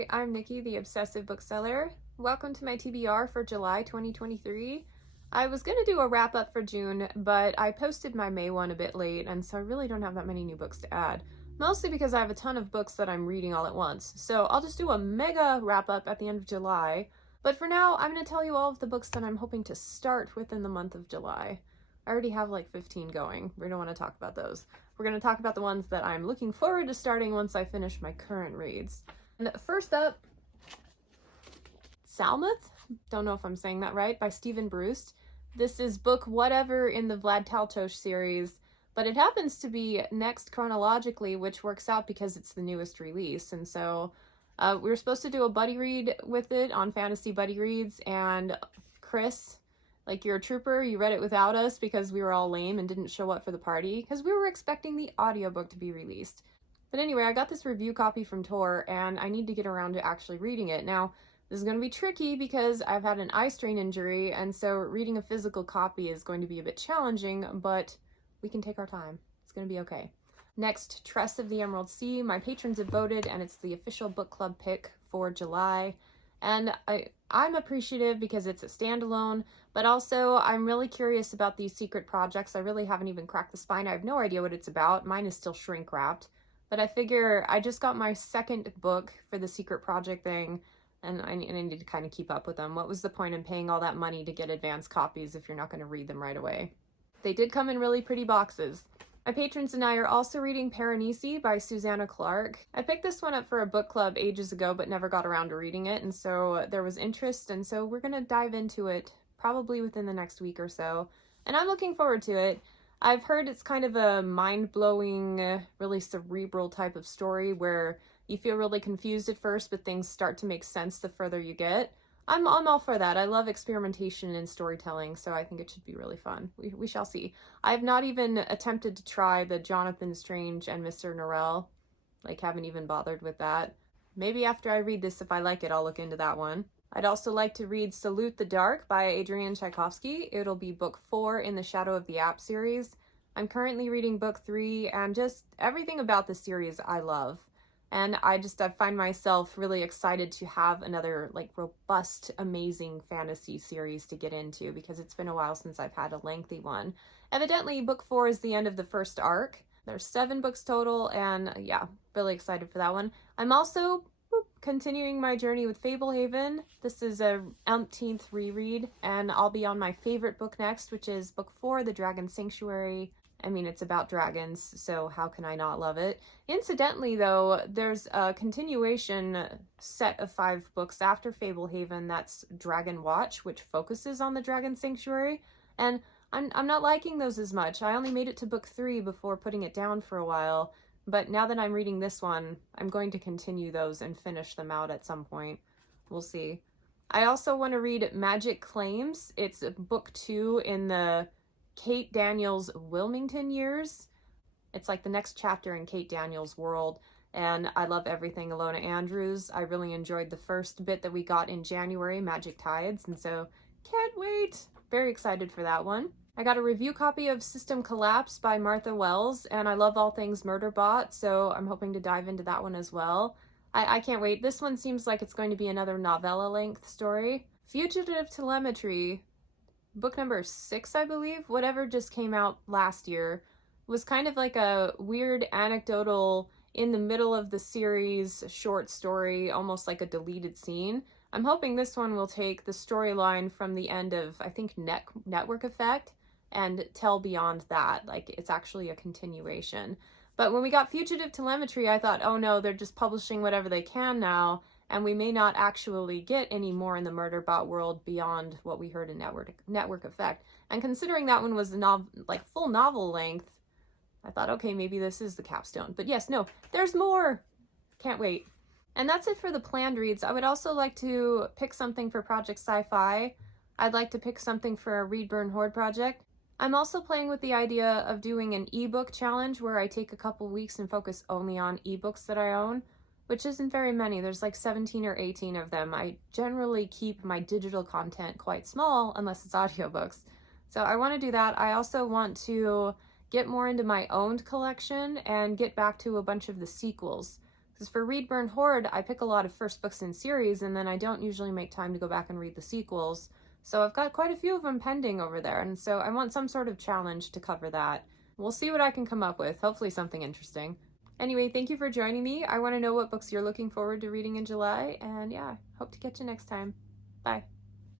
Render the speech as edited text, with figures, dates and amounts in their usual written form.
Hi, I'm Nikki, the Obsessive Bookseller. Welcome to my TBR for July 2023. I was going to do a wrap up for June, but I posted my May one a bit late, and so I really don't have that many new books to add. Mostly because I have a ton of books that I'm reading all at once. So I'll just do a mega wrap up at the end of July. But for now, I'm going to tell you all of the books that I'm hoping to start within the month of July. I already have like 15 going. We don't want to talk about those. We're going to talk about the ones that I'm looking forward to starting once I finish my current reads. And first up, Salmuth, don't know if I'm saying that right, by Stephen Bruce. This is book whatever in the Vlad Taltosh series, but it happens to be next chronologically, which works out because it's the newest release. And so we were supposed to do a buddy read with it on Fantasy Buddy Reads, and Chris, like you're a trooper, you read it without us because we were all lame and didn't show up for the party because we were expecting the audiobook to be released. But anyway, I got this review copy from Tor, and I need to get around to actually reading it. Now, this is going to be tricky because I've had an eye strain injury, and so reading a physical copy is going to be a bit challenging, but we can take our time. It's going to be okay. Next, Tress of the Emerald Sea. My patrons have voted, and it's the official book club pick for July. And I'm appreciative because it's a standalone, but also I'm really curious about these secret projects. I really haven't even cracked the spine. I have no idea what it's about. Mine is still shrink wrapped. But I figure I just got my second book for the secret project thing, and I need to kind of keep up with them. What was the point in paying all that money to get advance copies if you're not going to read them right away? They did come in really pretty boxes. My patrons and I are also reading Paranisi by Susanna Clark. I picked this one up for a book club ages ago, but never got around to reading it, and so there was interest, and so we're going to dive into it probably within the next week or so. And I'm looking forward to it. I've heard it's kind of a mind-blowing, really cerebral type of story where you feel really confused at first, but things start to make sense the further you get. I'm all for that. I love experimentation in storytelling, so I think it should be really fun. We shall see. I have not even attempted to try the Jonathan Strange and Mr. Norrell. Like, haven't even bothered with that. Maybe after I read this, if I like it, I'll look into that one. I'd also like to read Salute the Dark by Adrian Tchaikovsky. It'll be book 4 in the Shadow of the App series. I'm currently reading book 3, and just everything about the series I love. And I find myself really excited to have another like robust, amazing fantasy series to get into because it's been a while since I've had a lengthy one. Evidently, book 4 is the end of the first arc. There's 7 books total, and yeah, really excited for that one. I'm also continuing my journey with Fablehaven. This is a umpteenth reread, and I'll be on my favorite book next, which is book 4, The Dragon Sanctuary. I mean, it's about dragons, so how can I not love it? Incidentally, though, there's a continuation set of 5 books after Fablehaven that's Dragon Watch, which focuses on the Dragon Sanctuary, and I'm not liking those as much. I only made it to book 3 before putting it down for a while, but now that I'm reading this one, I'm going to continue those and finish them out at some point. We'll see. I also want to read Magic Claims. It's book 2 in the Kate Daniels Wilmington years. It's like the next chapter in Kate Daniels' world, and I love everything Alona Andrews. I really enjoyed the first bit that we got in January, Magic Tides, and so can't wait. Very excited for that one. I got a review copy of System Collapse by Martha Wells, and I love all things Murderbot, so I'm hoping to dive into that one as well. I can't wait. This one seems like it's going to be another novella-length story. Fugitive Telemetry, book number 6, I believe, whatever just came out last year, was kind of like a weird anecdotal in the middle of the series short story, almost like a deleted scene. I'm hoping this one will take the storyline from the end of, I think, Network Effect and tell beyond that, like it's actually a continuation. But when we got Fugitive Telemetry, I thought, oh no, they're just publishing whatever they can now, and we may not actually get any more in the Murderbot world beyond what we heard in Network Effect. And considering that one was full novel length, I thought, okay, maybe this is the capstone. But yes, no, there's more. Can't wait. And that's it for the planned reads. I would also like to pick something for Project Sci-Fi. I'd like to pick something for a Read Burn Hoard project. I'm also playing with the idea of doing an ebook challenge where I take a couple weeks and focus only on ebooks that I own, which isn't very many. There's like 17 or 18 of them. I generally keep my digital content quite small unless it's audiobooks. So I want to do that. I also want to get more into my owned collection and get back to a bunch of the sequels. Because for Read, Burn, Hoard, I pick a lot of first books in series, and then I don't usually make time to go back and read the sequels. So I've got quite a few of them pending over there, and so I want some sort of challenge to cover that. We'll see what I can come up with, hopefully something interesting. Anyway, thank you for joining me. I want to know what books you're looking forward to reading in July, and yeah, hope to catch you next time. Bye.